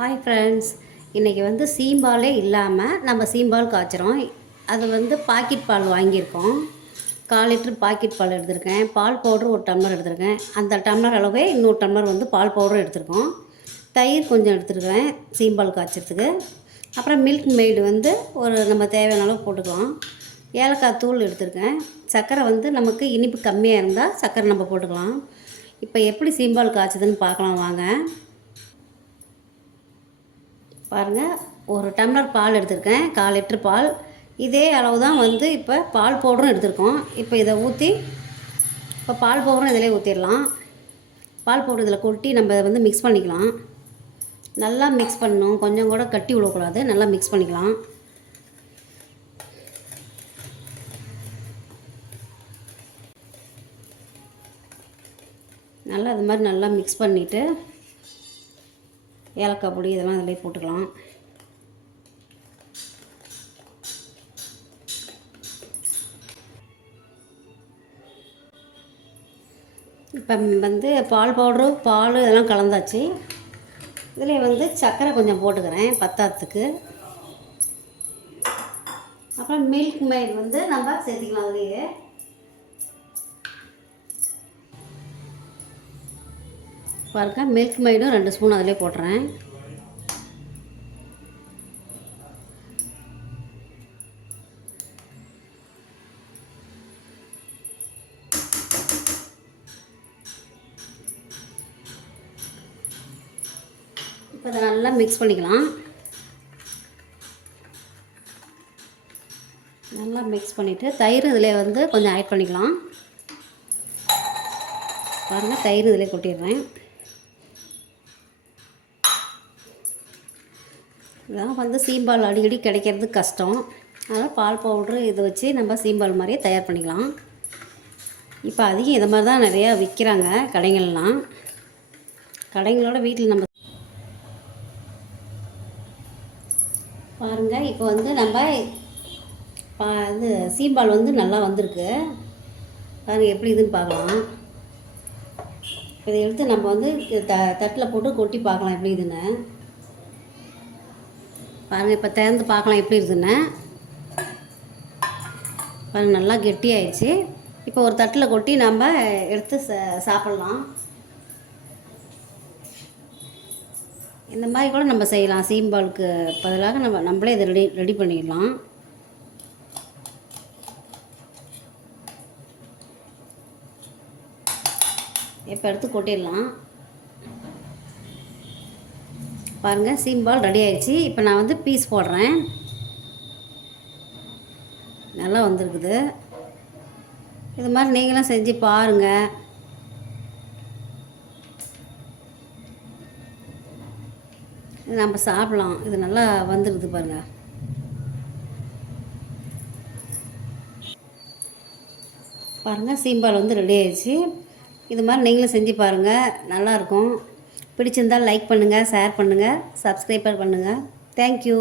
Hi friends இன்றைக்கி வந்து சீம்பாலே இல்லாமல் நம்ம சீம்பால் காய்ச்சிறோம். அது வந்து பாக்கெட் பால் வாங்கியிருக்கோம். கால் லிட்டர் பாக்கெட் பால் எடுத்திருக்கேன். பால் பவுடர் ஒரு டம்ளர் எடுத்திருக்கேன். அந்த டம்ளர் அளவே இன்னொரு டம்ளர் வந்து பால் பவுடரும் எடுத்திருக்கோம். தயிர் கொஞ்சம் எடுத்துருக்கிறேன் சீம்பால் காய்ச்சறதுக்கு. அப்புறம் மில்க் மெய்டு வந்து ஒரு நம்ம தேவையான அளவு போட்டுக்கலாம். ஏலக்காய் தூள் எடுத்திருக்கேன். சர்க்கரை வந்து நமக்கு இனிப்பு கம்மியாக இருந்தால் சர்க்கரை நம்ம போட்டுக்கலாம். இப்போ எப்படி சீம்பால் காய்ச்சதுன்னு பார்க்கலாம் வாங்க. பாருங்கள் ஒரு டம்ளர் பால் எடுத்திருக்கேன் கால் லிட்டர் பால். இதே அளவு தான் வந்து இப்போ பால் பவுடரும் எடுத்திருக்கோம். இப்போ இதை ஊற்றி இப்போ பால் பவுடரும் இதிலே ஊற்றிடலாம் பால் பவுடர் இதில் கொட்டி நம்ம இதை வந்து மிக்ஸ் பண்ணிக்கலாம். நல்லா மிக்ஸ் பண்ணணும். கொஞ்சம் கூட கட்டி விடக்கூடாது. நல்லா மிக்ஸ் பண்ணிக்கலாம். நல்லா அது மாதிரி நல்லா மிக்ஸ் பண்ணிவிட்டு ஏலக்காய் பொடி இதெல்லாம் அதிலே போட்டுக்கலாம். இப்போ வந்து பால் பவுட்ரு பால் இதெல்லாம் கலந்தாச்சு. இதில் வந்து சர்க்கரை கொஞ்சம் போட்டுக்கிறேன் பத்தாத்துக்கு. அப்புறம் மில்க் மைட் வந்து நம்ம சேர்த்துக்கலாம் அதுலேயே. பாருங்க. மில்க் மைடும் ரெண்டு ஸ்பூன் அதிலே போடுறேன் இப்போ அதை நல்லா மிக்ஸ் பண்ணிக்கலாம். நல்லா மிக்ஸ் பண்ணிவிட்டு தயிர் இதில் வந்து கொஞ்சம் ஆட் பண்ணிக்கலாம். பாருங்கள் தயிர் இதில் கொட்டிடுறேன். இதெல்லாம் வந்து சீம்பால் அடிக்கடி கிடைக்கிறது கஷ்டம். அதனால் பால் பவுட்ரு இதை வச்சு நம்ம சீம்பால் மாதிரியே தயார் பண்ணிக்கலாம். இப்போ அதிகம் இதை மாதிரி தான் நிறையா விற்கிறாங்க கடைகள்லாம் கடைங்களோட வீட்டில் நம்ம பாருங்கள் இப்போ வந்து நம்ம பா இது சீம்பால் வந்து நல்லா வந்திருக்கு. பாருங்கள் எப்படி இதுன்னு பார்க்கலாம். இதை எடுத்து நம்ம வந்து த தட்டில் போட்டு கொட்டி பார்க்கலாம் எப்படி இதுன்னு. பாருங்கள் இப்போ திறந்து பார்க்கலாம் எப்படி இருக்குதுன்னு. பாருங்கள் நல்லா கெட்டியாயிடுச்சு இப்போ ஒரு தட்டில் கொட்டி நம்ம எடுத்து ச சாப்பிட்லாம். இந்த மாதிரி கூட நம்ம செய்யலாம். சீம்பாலுக்கு பதிலாக நம்ம நம்மளே இதை ரெடி ரெடி பண்ணிடலாம். இப்போ எடுத்து கொட்டிடலாம். பாருங்கள் சீம்பால் ரெடி ஆயிடுச்சு. இப்போ நான் வந்து பீஸ் போடுறேன். நல்லா வந்திருக்குது. இது மாதிரி நீங்களும் செஞ்சு பாருங்கள் இது நம்ம சாப்பிட்லாம். இது நல்லா வந்துருக்குது பாருங்கள் பாருங்கள் சீம்பால் வந்து ரெடி ஆயிடுச்சு. இது மாதிரி நீங்களும் செஞ்சு பாருங்கள் நல்லாயிருக்கும் பிடிச்சிருந்தால் லைக் பண்ணுங்கள் ஷேர் பண்ணுங்கள் சப்ஸ்கிரைபர் பண்ணுங்கள் தேங்க்யூ